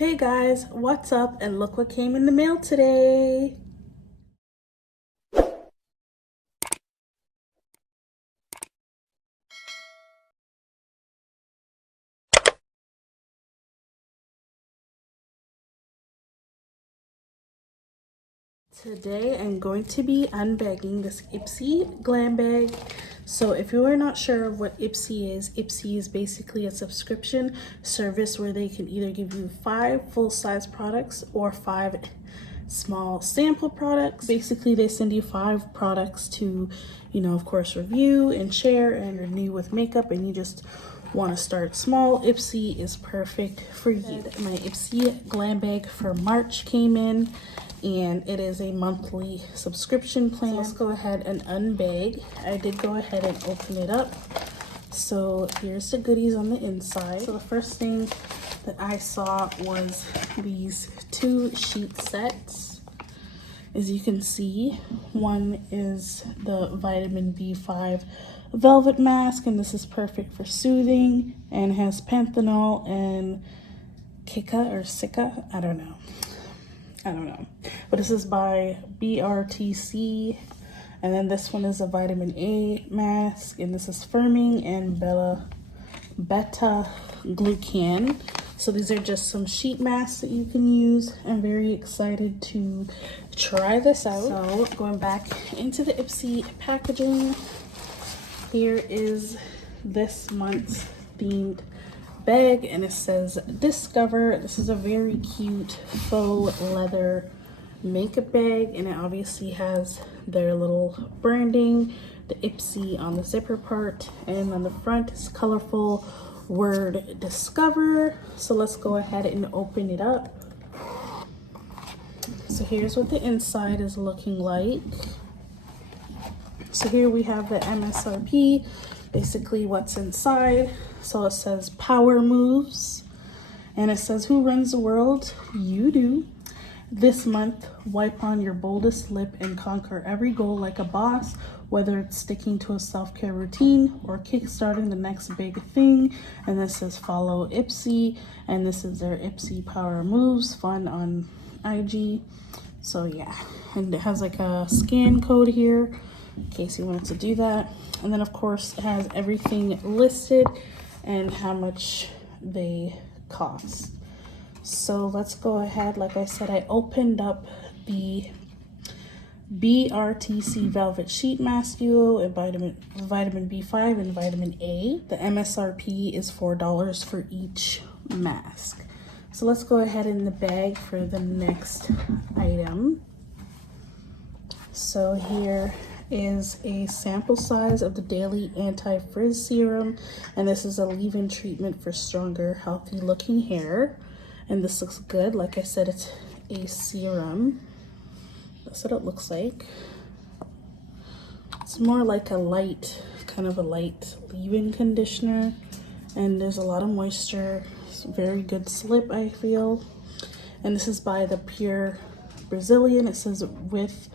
Hey guys, what's up? And look what came in the mail today. Today I'm going to be unbagging this Ipsy Glam bag. So if you are not sure of what Ipsy is basically a subscription service where they can either give you 5 full-size products or 5 small sample products. Basically they send you 5 products to, of course, review and share and renew with makeup, and you just want to start small. Ipsy is perfect for you. My Ipsy Glam bag for March came in, and it is a monthly subscription plan. So let's go ahead and unbag. I did go ahead and open it up. So here's the goodies on the inside. So the first thing that I saw was these 2 sheet sets. As you can see, one is the vitamin B5 velvet mask, and this is perfect for soothing and has panthenol and Sika, I don't know, but this is by BRTC. And then this one is a vitamin A mask, and this is firming and beta glucan. So these are just some sheet masks that you can use. I'm very excited to try this out. So going back into the Ipsy packaging, here is this month's themed bag, and it says Discover. This is a very cute faux leather makeup bag, and it obviously has their little branding, the Ipsy on the zipper part, and on the front is colorful word Discover. So let's go ahead and open it up. So here's what the inside is looking like. So here we have the MSRP, basically what's inside. So it says power moves, and it says, who runs the world? You do. This month, wipe on your boldest lip and conquer every goal like a boss, whether it's sticking to a self-care routine or kickstarting the next big thing. And this says follow Ipsy, and this is their Ipsy Power Moves fun on IG. So yeah, and it has like a scan code here in case you wanted to do that. And then of course it has everything listed and how much they cost. So let's go ahead. Like I said, I opened up the BRTC Velvet Sheet Mask Duo and vitamin B5 and vitamin A. The MSRP is $4 for each mask. So let's go ahead in the bag for the next item. So here is a sample size of the daily Anti-Frizz serum, and this is a leave-in treatment for stronger, healthy looking hair. And this looks good. Like I said, it's a serum. That's what it looks like. It's more like a light, kind of a light leave-in conditioner, and there's a lot of moisture. It's a very good slip, I feel. And this is by the Pure Brazilian. It says with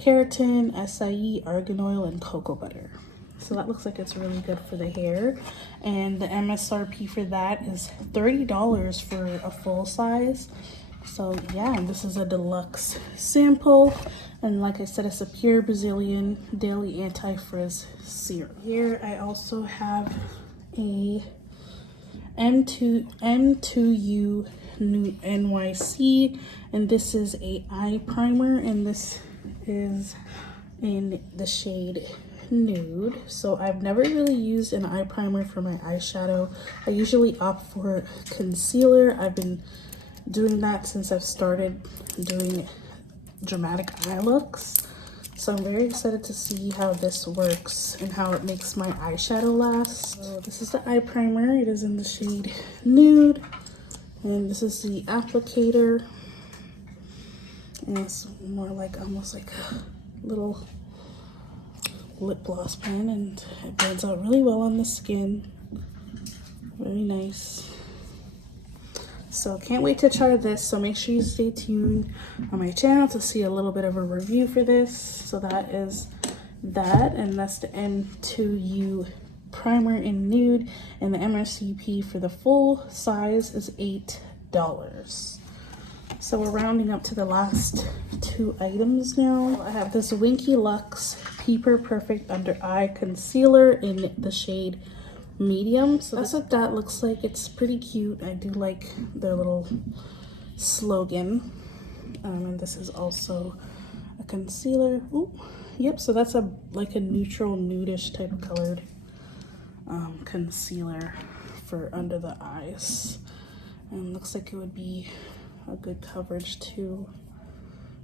keratin, acai, argan oil, and cocoa butter. So that looks like it's really good for the hair. And the MSRP for that is $30 for a full size. So yeah, this is a deluxe sample. And like I said, it's a Pure Brazilian Daily Anti-Frizz Serum. Here I also have a M2U NYC, and this is a eye primer, and this is in the shade Nude. So I've never really used an eye primer for my eyeshadow. I usually opt for concealer. I've been doing that since I've started doing dramatic eye looks. So I'm very excited to see how this works and how it makes my eyeshadow last. So this is the eye primer. It is in the shade Nude, and this is the applicator, and it's more like almost like a little lip gloss pen, and it blends out really well on the skin. Very nice. So can't wait to try this. So make sure you stay tuned on my channel to see a little bit of a review for this. So that is that, and that's the M2U primer in Nude, and the MSRP for the full size is So we're rounding up to the last 2 items now. I have this Winky Lux Peeper Perfect Under Eye Concealer in the shade Medium. So that's what that looks like. It's pretty cute. I do like their little slogan. And this is also a concealer. Ooh, yep, so that's like a neutral nudish type of colored concealer for under the eyes. And looks like it would be a good coverage too.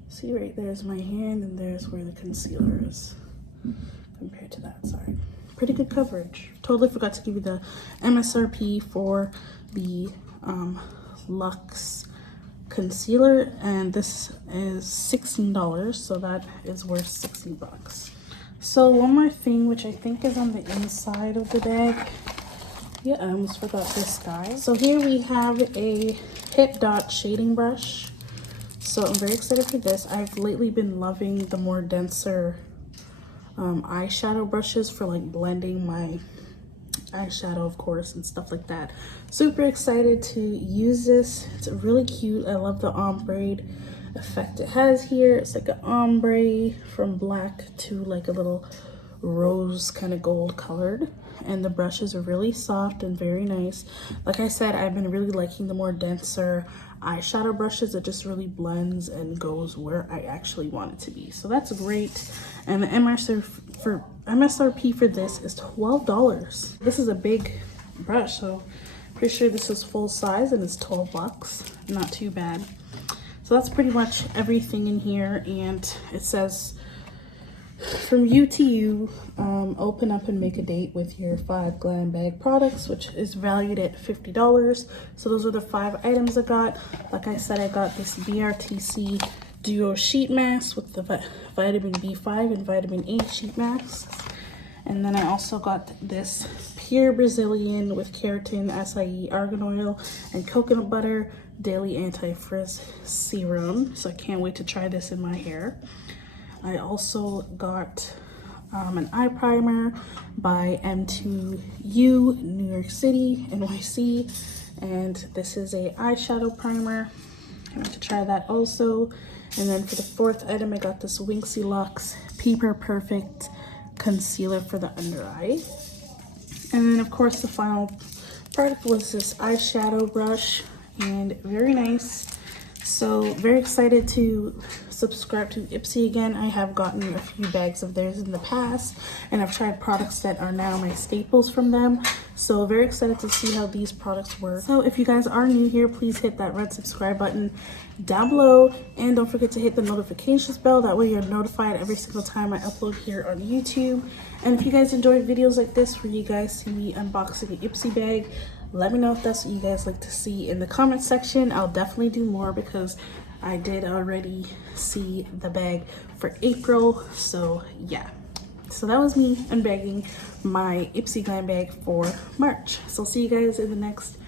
See, right there's my hand and there's where the concealer is compared to that. Sorry, pretty good coverage. Totally forgot to give you the MSRP for the Luxe concealer, and this is $16, so that is worth 60 bucks. So one more thing, which I think is on the inside of the bag. Yeah, I almost forgot this guy. So here we have a Hip Dot shading brush. So I'm very excited for this. I've lately been loving the more denser eyeshadow brushes for like blending my eyeshadow, of course, and stuff like that. Super excited to use this. It's really cute. I love the ombre effect it has here. It's like an ombre from black to like a little rose kind of gold colored, and the brushes are really soft and very nice. Like I said, I've been really liking the more denser eyeshadow brushes. It just really blends and goes where I actually want it to be, so that's great. And the MSRP for this is $12. This is a big brush, so pretty sure this is full size and it's 12 bucks. Not too bad. So that's pretty much everything in here, and it says from you to you, open up and make a date with your 5 glam bag products, which is valued at $50. So those are the 5 items I got. Like I said, I got this BRTC duo sheet mask with the vitamin B5 and vitamin A sheet masks. And then I also got this pure Brazilian with keratin, acai, argan oil, and coconut butter daily anti-frizz serum. So I can't wait to try this in my hair. I also got an eye primer by M2U NYC, and this is a eyeshadow primer. I want to try that also. And then for the 4th item, I got this Winky Lux Peeper Perfect concealer for the under eye. And then of course the final product was this eyeshadow brush, and very nice. So very excited to subscribe to Ipsy again. I have gotten a few bags of theirs in the past, and I've tried products that are now my staples from them. So very excited to see how these products work. So if you guys are new here, please hit that red subscribe button down below, and don't forget to hit the notifications bell. That way you're notified every single time I upload here on YouTube. And if you guys enjoy videos like this where you guys see me unboxing an Ipsy bag, let me know if that's what you guys like to see in the comment section. I'll definitely do more because I did already see the bag for April. So yeah, so that was me unbagging my Ipsy Glam bag for March. So see you guys in the next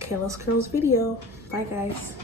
Kayla's Curls video. Bye guys.